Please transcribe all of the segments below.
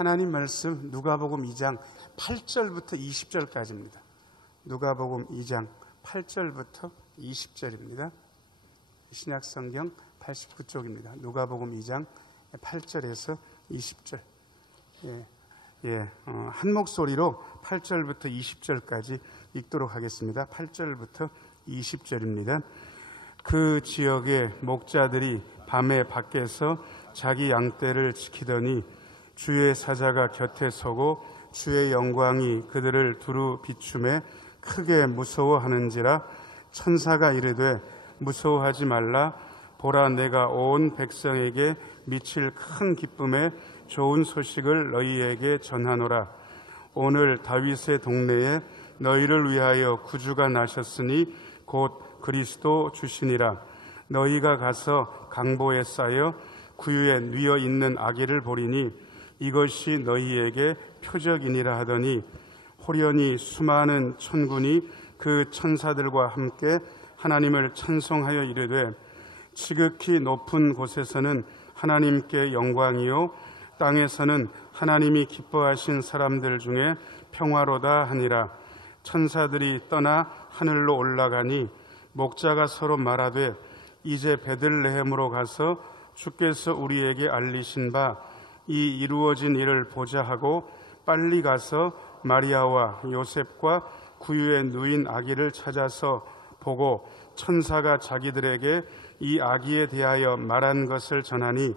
하나님 말씀 누가복음 2장 8절부터 20절까지입니다. 누가복음 2장 8절부터 20절입니다. 신약성경 89쪽입니다. 누가복음 2장 8절에서 20절. 한 목소리로 8절부터 20절까지 읽도록 하겠습니다. 8절부터 20절입니다. 그 지역의 목자들이 밤에 밖에서 자기 양떼를 지키더니 주의 사자가 곁에 서고 주의 영광이 그들을 두루 비추매 크게 무서워하는지라. 천사가 이르되 무서워하지 말라. 보라, 내가 온 백성에게 미칠 큰 기쁨에 좋은 소식을 너희에게 전하노라. 오늘 다윗의 동네에 너희를 위하여 구주가 나셨으니 곧 그리스도 주시니라. 너희가 가서 강보에 쌓여 구유에 뉘어 있는 아기를 보리니 이것이 너희에게 표적이니라 하더니 호련히 수많은 천군이 그 천사들과 함께 하나님을 찬송하여 이르되 지극히 높은 곳에서는 하나님께 영광이요 땅에서는 하나님이 기뻐하신 사람들 중에 평화로다 하니라. 천사들이 떠나 하늘로 올라가니 목자가 서로 말하되 이제 베들레헴으로 가서 주께서 우리에게 알리신 바 이 이루어진 일을 보자 하고 빨리 가서 마리아와 요셉과 구유에 누인 아기를 찾아서 보고 천사가 자기들에게 이 아기에 대하여 말한 것을 전하니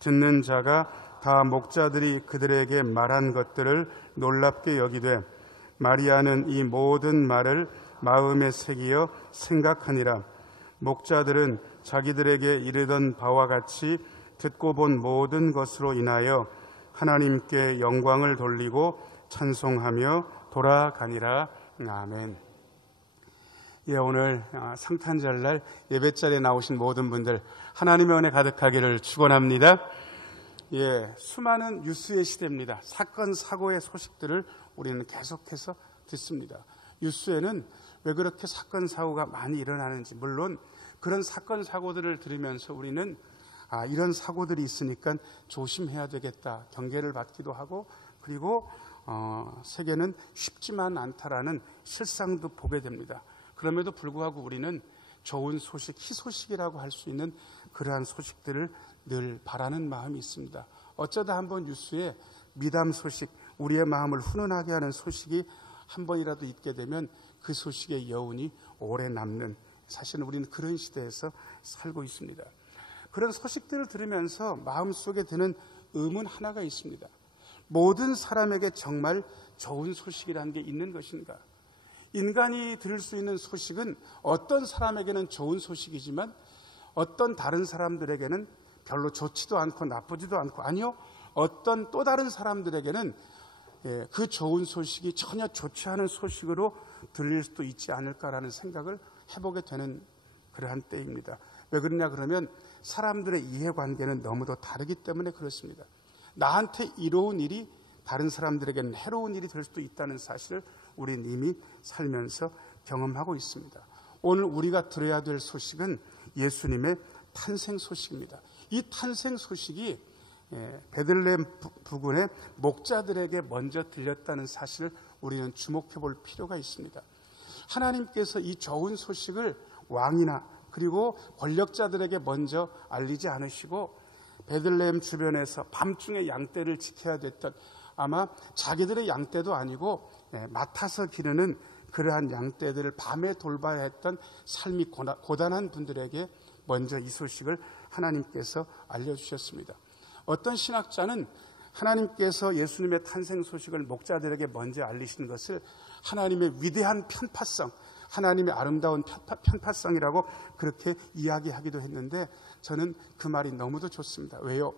듣는 자가 다 목자들이 그들에게 말한 것들을 놀랍게 여기되 마리아는 이 모든 말을 마음에 새기어 생각하니라. 목자들은 자기들에게 이르던 바와 같이 듣고 본 모든 것으로 인하여 하나님께 영광을 돌리고 찬송하며 돌아가니라. 아멘. 오늘 성탄절날 예배자리에 나오신 모든 분들 하나님의 은혜 가득하기를 축원합니다. 수많은 뉴스의 시대입니다. 사건 사고의 소식들을 우리는 계속해서 듣습니다. 뉴스에는 왜 그렇게 사건 사고가 많이 일어나는지, 물론 그런 사건 사고들을 들으면서 우리는 이런 사고들이 있으니까 조심해야 되겠다 경계를 받기도 하고, 그리고 세계는 쉽지만 않다라는 실상도 보게 됩니다. 그럼에도 불구하고 우리는 좋은 소식, 희소식이라고 할 수 있는 그러한 소식들을 늘 바라는 마음이 있습니다. 어쩌다 한번 뉴스에 미담 소식, 우리의 마음을 훈훈하게 하는 소식이 한 번이라도 있게 되면 그 소식의 여운이 오래 남는, 사실은 우리는 그런 시대에서 살고 있습니다. 그런 소식들을 들으면서 마음속에 드는 의문 하나가 있습니다. 모든 사람에게 정말 좋은 소식이라는 게 있는 것인가? 인간이 들을 수 있는 소식은 어떤 사람에게는 좋은 소식이지만 어떤 다른 사람들에게는 별로 좋지도 않고 나쁘지도 않고, 아니요, 어떤 또 다른 사람들에게는 그 좋은 소식이 전혀 좋지 않은 소식으로 들릴 수도 있지 않을까라는 생각을 해보게 되는 그러한 때입니다. 왜 그러냐 그러면 사람들의 이해관계는 너무도 다르기 때문에 그렇습니다. 나한테 이로운 일이 다른 사람들에게는 해로운 일이 될 수도 있다는 사실을 우리는 이미 살면서 경험하고 있습니다. 오늘 우리가 들어야 될 소식은 예수님의 탄생 소식입니다. 이 탄생 소식이 베들레헴 부근의 목자들에게 먼저 들렸다는 사실을 우리는 주목해 볼 필요가 있습니다. 하나님께서 이 좋은 소식을 왕이나 그리고 권력자들에게 먼저 알리지 않으시고 베들레헴 주변에서 밤중에 양떼를 지켜야 됐던, 아마 자기들의 양떼도 아니고 맡아서 기르는 그러한 양떼들을 밤에 돌봐야 했던 삶이 고단한 분들에게 먼저 이 소식을 하나님께서 알려주셨습니다. 어떤 신학자는 하나님께서 예수님의 탄생 소식을 목자들에게 먼저 알리신 것을 하나님의 위대한 편파성, 하나님의 아름다운 편파성이라고 그렇게 이야기하기도 했는데, 저는 그 말이 너무도 좋습니다. 왜요?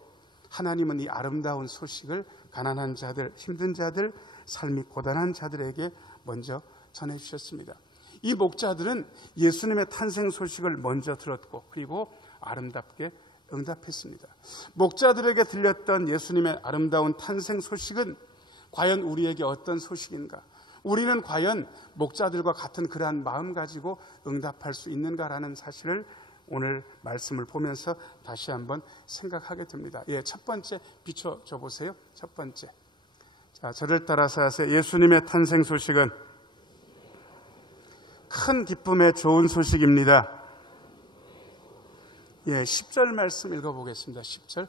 하나님은 이 아름다운 소식을 가난한 자들, 힘든 자들, 삶이 고단한 자들에게 먼저 전해주셨습니다. 이 목자들은 예수님의 탄생 소식을 먼저 들었고 그리고 아름답게 응답했습니다. 목자들에게 들렸던 예수님의 아름다운 탄생 소식은 과연 우리에게 어떤 소식인가? 우리는 과연 목자들과 같은 그러한 마음 가지고 응답할 수 있는가라는 사실을 오늘 말씀을 보면서 다시 한번 생각하게 됩니다. 첫 번째 비춰줘 보세요. 첫 번째. 자, 저를 따라서 하세요. 예수님의 탄생 소식은 큰 기쁨의 좋은 소식입니다. 10절 말씀 읽어보겠습니다. 10절.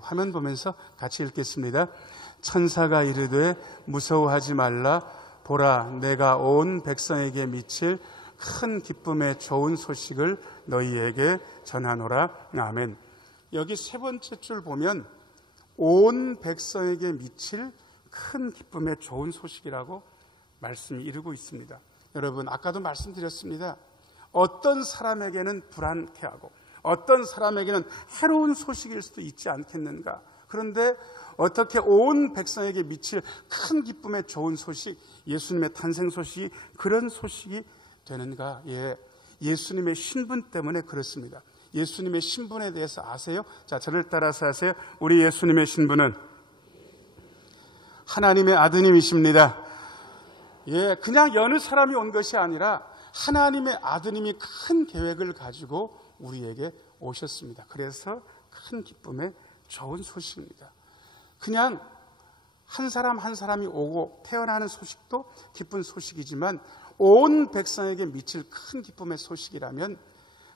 화면 보면서 같이 읽겠습니다. 천사가 이르되 무서워하지 말라. 보라, 내가 온 백성에게 미칠 큰 기쁨의 좋은 소식을 너희에게 전하노라. 아멘. 여기 세 번째 줄 보면 온 백성에게 미칠 큰 기쁨의 좋은 소식이라고 말씀이 이루고 있습니다. 여러분, 아까도 말씀드렸습니다. 어떤 사람에게는 불안케하고 어떤 사람에게는 해로운 소식일 수도 있지 않겠는가. 그런데 어떻게 온 백성에게 미칠 큰 기쁨의 좋은 소식, 예수님의 탄생 소식이 그런 소식이 되는가. 예수님의 신분 때문에 그렇습니다. 예수님의 신분에 대해서 아세요? 자, 저를 따라서 하세요. 우리 예수님의 신분은 하나님의 아드님이십니다. 그냥 여느 사람이 온 것이 아니라 하나님의 아드님이 큰 계획을 가지고 우리에게 오셨습니다. 그래서 큰 기쁨의 좋은 소식입니다. 그냥 한 사람 한 사람이 오고 태어나는 소식도 기쁜 소식이지만 온 백성에게 미칠 큰 기쁨의 소식이라면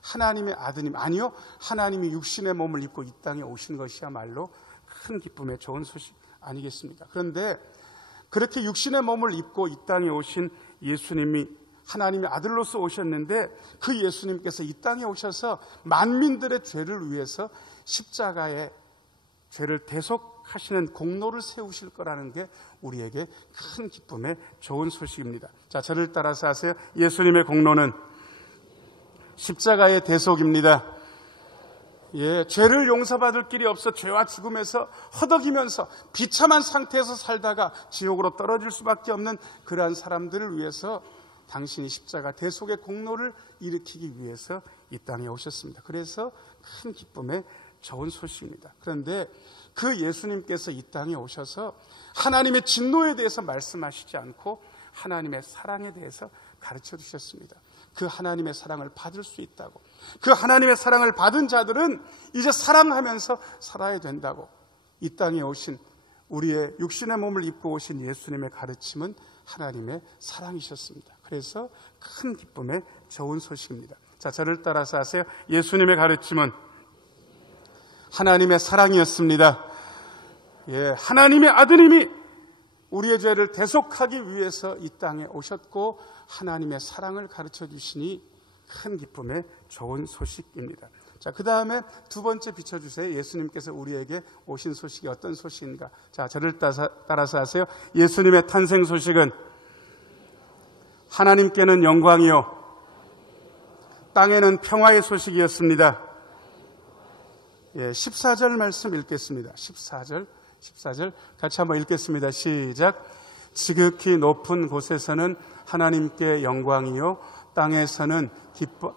하나님의 아드님, 아니요, 하나님이 육신의 몸을 입고 이 땅에 오신 것이야말로 큰 기쁨의 좋은 소식 아니겠습니까? 그런데 그렇게 육신의 몸을 입고 이 땅에 오신 예수님이 하나님의 아들로서 오셨는데 그 예수님께서 이 땅에 오셔서 만민들의 죄를 위해서 십자가의 죄를 대속하시는 공로를 세우실 거라는 게 우리에게 큰 기쁨의 좋은 소식입니다. 자, 저를 따라서 하세요. 예수님의 공로는 십자가의 대속입니다. 죄를 용서받을 길이 없어 죄와 죽음에서 허덕이면서 비참한 상태에서 살다가 지옥으로 떨어질 수밖에 없는 그러한 사람들을 위해서 당신이 십자가 대속의 공로를 일으키기 위해서 이 땅에 오셨습니다. 그래서 큰 기쁨의 좋은 소식입니다. 그런데 그 예수님께서 이 땅에 오셔서 하나님의 진노에 대해서 말씀하시지 않고 하나님의 사랑에 대해서 가르쳐 주셨습니다. 그 하나님의 사랑을 받을 수 있다고, 그 하나님의 사랑을 받은 자들은 이제 사랑하면서 살아야 된다고, 이 땅에 오신 우리의 육신의 몸을 입고 오신 예수님의 가르침은 하나님의 사랑이셨습니다. 그래서 큰 기쁨의 좋은 소식입니다. 자, 저를 따라서 하세요. 예수님의 가르침은 하나님의 사랑이었습니다. 하나님의 아드님이 우리의 죄를 대속하기 위해서 이 땅에 오셨고 하나님의 사랑을 가르쳐 주시니 큰 기쁨의 좋은 소식입니다. 자, 그 다음에 두 번째 비춰주세요. 예수님께서 우리에게 오신 소식이 어떤 소식인가. 자, 저를 따라서 하세요. 예수님의 탄생 소식은 하나님께는 영광이요 땅에는 평화의 소식이었습니다. 14절 말씀 읽겠습니다. 14절 같이 한번 읽겠습니다. 시작. 지극히 높은 곳에서는 하나님께 영광이요 땅에서는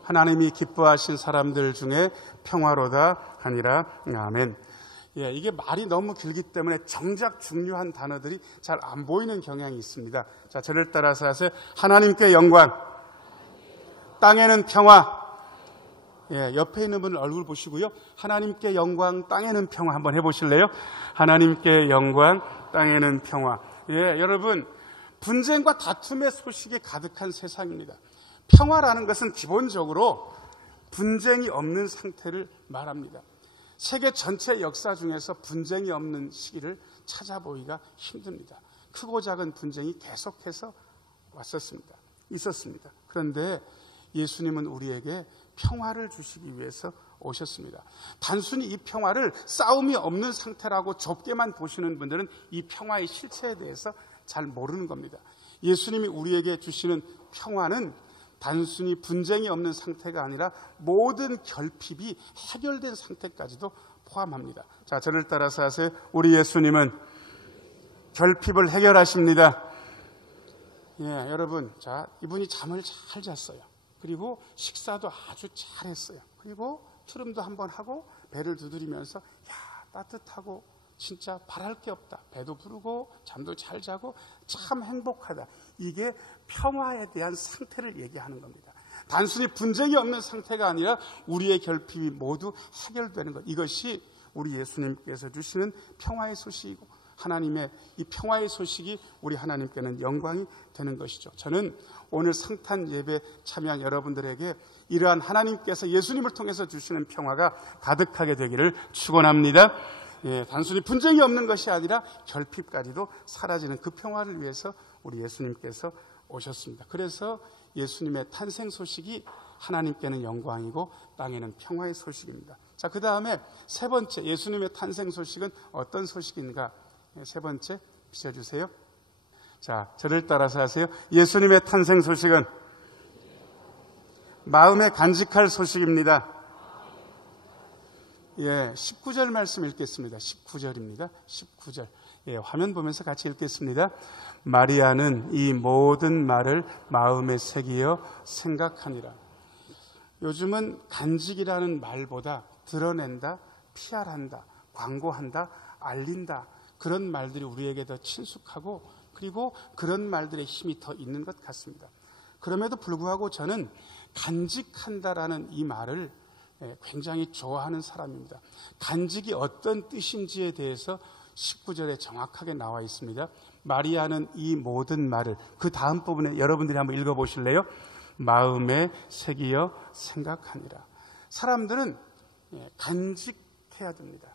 하나님이 기뻐하신 사람들 중에 평화로다 하니라. 아멘. 이게 말이 너무 길기 때문에 정작 중요한 단어들이 잘 안 보이는 경향이 있습니다. 자, 저를 따라서 하세요. 하나님께 영광, 땅에는 평화. 옆에 있는 분 얼굴 보시고요. 하나님께 영광, 땅에는 평화 한번 해보실래요? 하나님께 영광, 땅에는 평화. 여러분, 분쟁과 다툼의 소식이 가득한 세상입니다. 평화라는 것은 기본적으로 분쟁이 없는 상태를 말합니다. 세계 전체 역사 중에서 분쟁이 없는 시기를 찾아보기가 힘듭니다. 크고 작은 분쟁이 계속해서 있었습니다. 그런데 예수님은 우리에게 평화를 주시기 위해서 오셨습니다. 단순히 이 평화를 싸움이 없는 상태라고 좁게만 보시는 분들은 이 평화의 실체에 대해서 잘 모르는 겁니다. 예수님이 우리에게 주시는 평화는 단순히 분쟁이 없는 상태가 아니라 모든 결핍이 해결된 상태까지도 포함합니다. 자, 저를 따라서 하세요. 우리 예수님은 결핍을 해결하십니다. 여러분, 자, 이분이 잠을 잘 잤어요. 그리고 식사도 아주 잘했어요. 그리고 트름도 한번 하고 배를 두드리면서 따뜻하고 진짜 바랄 게 없다. 배도 부르고 잠도 잘 자고 참 행복하다. 이게 평화에 대한 상태를 얘기하는 겁니다. 단순히 분쟁이 없는 상태가 아니라 우리의 결핍이 모두 해결되는 것. 이것이 우리 예수님께서 주시는 평화의 소식이고 하나님의 이 평화의 소식이 우리 하나님께는 영광이 되는 것이죠. 저는 오늘 성탄 예배 참여한 여러분들에게 이러한 하나님께서 예수님을 통해서 주시는 평화가 가득하게 되기를 축원합니다. 단순히 분쟁이 없는 것이 아니라 결핍까지도 사라지는 그 평화를 위해서 우리 예수님께서 오셨습니다. 그래서 예수님의 탄생 소식이 하나님께는 영광이고 땅에는 평화의 소식입니다. 자, 그 다음에 세 번째 예수님의 탄생 소식은 어떤 소식인가? 세 번째 비춰주세요. 자, 저를 따라서 하세요. 예수님의 탄생 소식은 마음에 간직할 소식입니다. 19절 말씀 읽겠습니다. 19절입니다. 19절. 화면 보면서 같이 읽겠습니다. 마리아는 이 모든 말을 마음에 새기어 생각하니라. 요즘은 간직이라는 말보다 드러낸다, PR한다, 광고한다, 알린다, 그런 말들이 우리에게 더 친숙하고 그리고 그런 말들의 힘이 더 있는 것 같습니다. 그럼에도 불구하고 저는 간직한다라는 이 말을 굉장히 좋아하는 사람입니다. 간직이 어떤 뜻인지에 대해서 19절에 정확하게 나와 있습니다. 마리아는 이 모든 말을, 그 다음 부분에 여러분들이 한번 읽어보실래요? 마음에 새기어 생각하니라. 사람들은 간직해야 됩니다.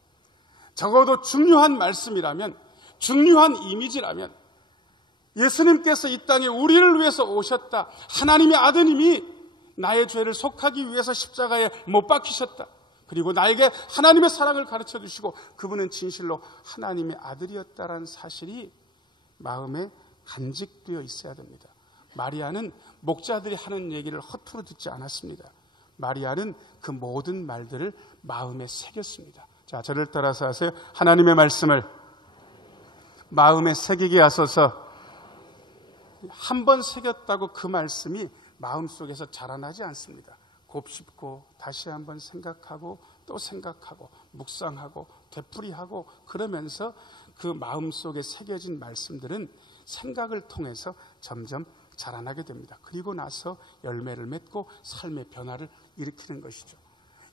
적어도 중요한 말씀이라면, 중요한 이미지라면, 예수님께서 이 땅에 우리를 위해서 오셨다, 하나님의 아드님이 나의 죄를 속하기 위해서 십자가에 못 박히셨다, 그리고 나에게 하나님의 사랑을 가르쳐 주시고 그분은 진실로 하나님의 아들이었다라는 사실이 마음에 간직되어 있어야 됩니다. 마리아는 목자들이 하는 얘기를 허투루 듣지 않았습니다. 마리아는 그 모든 말들을 마음에 새겼습니다. 자, 저를 따라서 하세요. 하나님의 말씀을 마음에 새기게 하소서. 한 번 새겼다고 그 말씀이 마음속에서 자라나지 않습니다. 곱씹고 다시 한번 생각하고 또 생각하고 묵상하고 되풀이하고 그러면서 그 마음속에 새겨진 말씀들은 생각을 통해서 점점 자라나게 됩니다. 그리고 나서 열매를 맺고 삶의 변화를 일으키는 것이죠.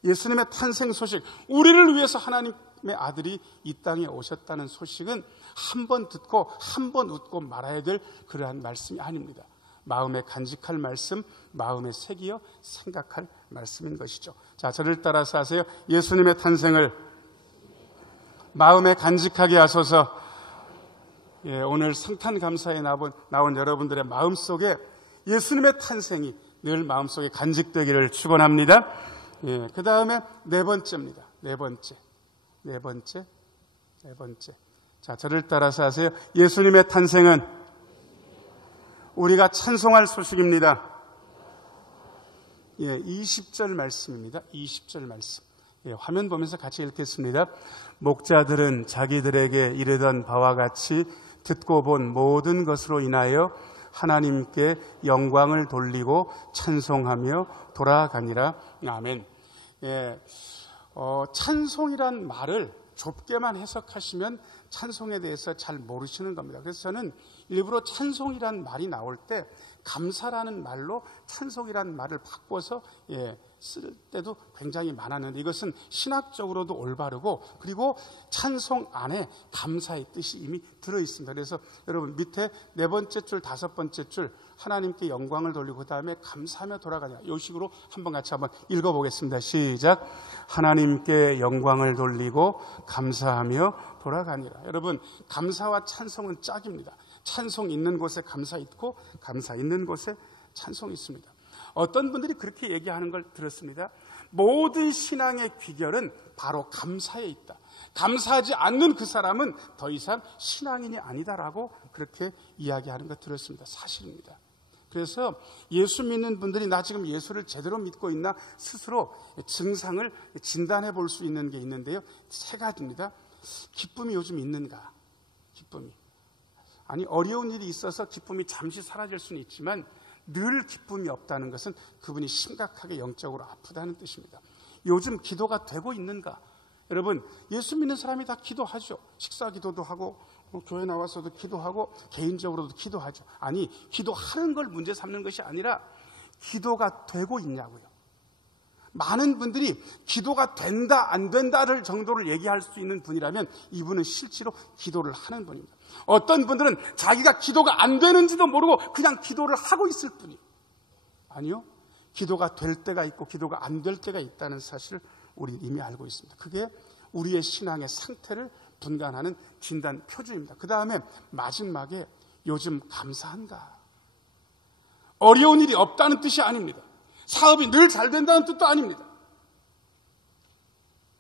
예수님의 탄생 소식, 우리를 위해서 하나님의 아들이 이 땅에 오셨다는 소식은 한 번 듣고 한 번 웃고 말아야 될 그러한 말씀이 아닙니다. 마음에 간직할 말씀, 마음에 새기어 생각할 말씀인 것이죠. 자, 저를 따라서 하세요. 예수님의 탄생을 마음에 간직하게 하소서. 오늘 성탄 감사에 나온 여러분들의 마음속에 예수님의 탄생이 늘 마음속에 간직되기를 축원합니다. 그 다음에 네 번째입니다. 네 번째. 자, 저를 따라서 하세요. 예수님의 탄생은 우리가 찬송할 소식입니다. 20절 말씀입니다. 20절 말씀. 화면 보면서 같이 읽겠습니다. 목자들은 자기들에게 이르던 바와 같이 듣고 본 모든 것으로 인하여 하나님께 영광을 돌리고 찬송하며 돌아가니라. 아멘. 찬송이란 말을 좁게만 해석하시면 찬송에 대해서 잘 모르시는 겁니다. 그래서 저는 일부러 찬송이란 말이 나올 때 감사라는 말로 찬송이란 말을 바꿔서 쓸 때도 굉장히 많았는데 이것은 신학적으로도 올바르고 그리고 찬송 안에 감사의 뜻이 이미 들어있습니다. 그래서 여러분 밑에 네 번째 줄, 다섯 번째 줄 하나님께 영광을 돌리고 그 다음에 감사하며 돌아가냐 이 식으로 같이 한번 읽어보겠습니다. 시작. 하나님께 영광을 돌리고 감사하며 돌아가니라. 여러분 감사와 찬송은 짝입니다. 찬송 있는 곳에 감사 있고 감사 있는 곳에 찬송이 있습니다. 어떤 분들이 그렇게 얘기하는 걸 들었습니다. 모든 신앙의 비결은 바로 감사에 있다. 감사하지 않는 그 사람은 더 이상 신앙인이 아니다라고 그렇게 이야기하는 걸 들었습니다. 사실입니다. 그래서 예수 믿는 분들이 나 지금 예수를 제대로 믿고 있나 스스로 증상을 진단해 볼 수 있는 게 있는데요. 세 가지입니다. 기쁨이 요즘 있는가? 기쁨이. 아니 어려운 일이 있어서 기쁨이 잠시 사라질 수는 있지만 늘 기쁨이 없다는 것은 그분이 심각하게 영적으로 아프다는 뜻입니다. 요즘 기도가 되고 있는가? 여러분 예수 믿는 사람이 다 기도하죠. 식사 기도도 하고 교회 나와서도 기도하고 개인적으로도 기도하죠. 아니 기도하는 걸 문제 삼는 것이 아니라 기도가 되고 있냐고요. 많은 분들이 기도가 된다 안 된다를 정도를 얘기할 수 있는 분이라면 이분은 실제로 기도를 하는 분입니다. 어떤 분들은 자기가 기도가 안 되는지도 모르고 그냥 기도를 하고 있을 뿐이에요. 아니요, 기도가 될 때가 있고 기도가 안 될 때가 있다는 사실을 우리는 이미 알고 있습니다. 그게 우리의 신앙의 상태를 분간하는 진단 표준입니다. 그 다음에 마지막에 요즘 감사한가? 어려운 일이 없다는 뜻이 아닙니다. 사업이 늘 잘 된다는 뜻도 아닙니다.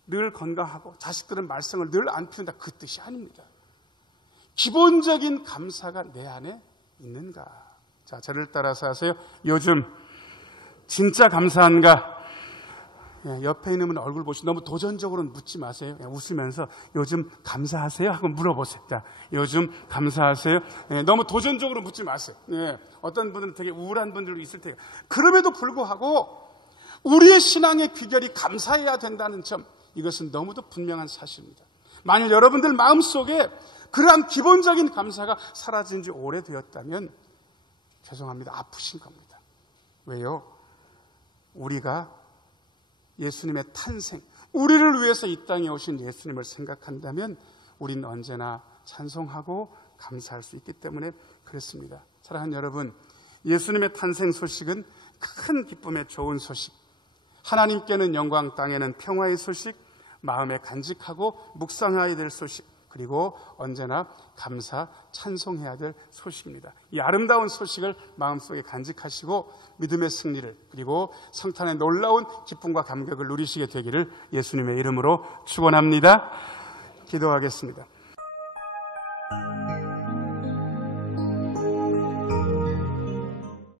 늘 건강하고 자식들은 말썽을 늘 안 피운다, 그 뜻이 아닙니다. 기본적인 감사가 내 안에 있는가? 자, 저를 따라서 하세요. 요즘 진짜 감사한가? 옆에 있는 분 얼굴 보시고 너무 도전적으로는 묻지 마세요. 웃으면서 요즘 감사하세요? 하고 물어보세요. 자, 요즘 감사하세요? 너무 도전적으로 묻지 마세요. 어떤 분들은 되게 우울한 분들도 있을 테니까. 그럼에도 불구하고 우리의 신앙의 비결이 감사해야 된다는 점, 이것은 너무도 분명한 사실입니다. 만일 여러분들 마음속에 그러한 기본적인 감사가 사라진 지 오래되었다면 죄송합니다. 아프신 겁니다. 왜요? 우리가 예수님의 탄생, 우리를 위해서 이 땅에 오신 예수님을 생각한다면 우리는 언제나 찬송하고 감사할 수 있기 때문에 그렇습니다. 사랑하는 여러분, 예수님의 탄생 소식은 큰 기쁨의 좋은 소식, 하나님께는 영광, 땅에는 평화의 소식, 마음에 간직하고 묵상해야 될 소식, 그리고 언제나 감사, 찬송해야 될 소식입니다. 이 아름다운 소식을 마음속에 간직하시고 믿음의 승리를, 그리고 성탄의 놀라운 기쁨과 감격을 누리시게 되기를 예수님의 이름으로 축원합니다. 기도하겠습니다.